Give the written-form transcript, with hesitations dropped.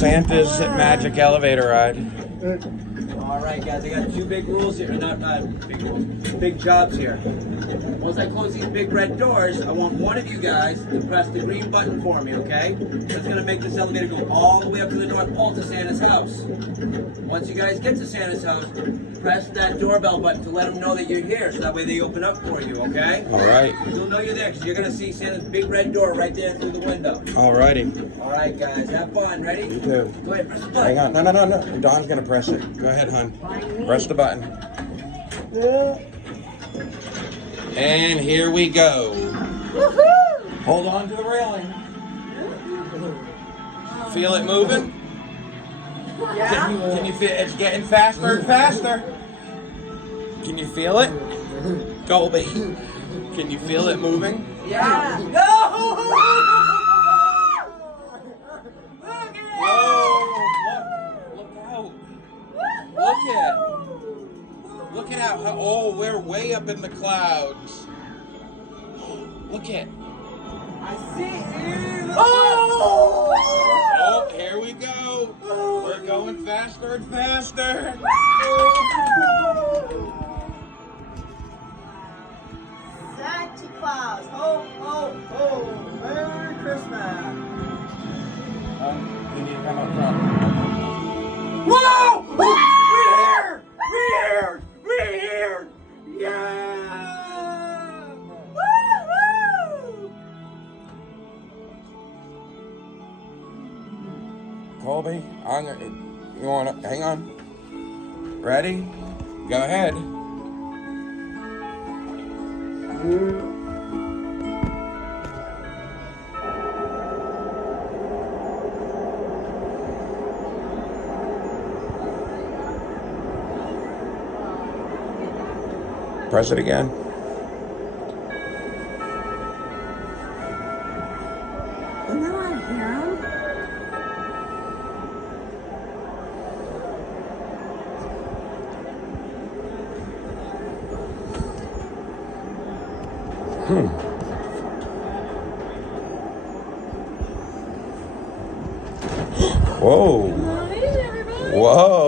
Santa's magic elevator ride. All right, guys, I got two big rules here. Not big rules, big jobs here. Once I close these big red doors, I want one of you guys to press the green button for me, okay? That's gonna make this elevator go all the way up to the North Pole to Santa's house. Once you guys get to Santa's house, press that doorbell button to let them know that you're here, so that way they open up for you, okay? All right. You'll know you're there because you're gonna see Santa's big red door right there through the window. All righty. All right, guys, have fun. Ready? You too. Go ahead, press the button. Hang on. No. Dawn's gonna press it. Go ahead, hon. Press the button. And here we go. Woohoo! Hold on to the railing. Feel it moving? Yeah. Can you feel it's getting faster and faster? Can you feel it? Colby, can you feel it moving? Yeah. No! Whoa! Look out! Look at how, oh, we're way up in the clouds. Look at. I see you. Oh, here we go. We're going faster and faster. Santa Claus. Ho, ho, ho. Merry Christmas. You need to come up front. Whoa! We're here! Yeah! Woo-hoo! Colby, you wanna hang on? Ready? Go ahead. Press it again. You know I hear him. Whoa. Morning, everybody. Whoa.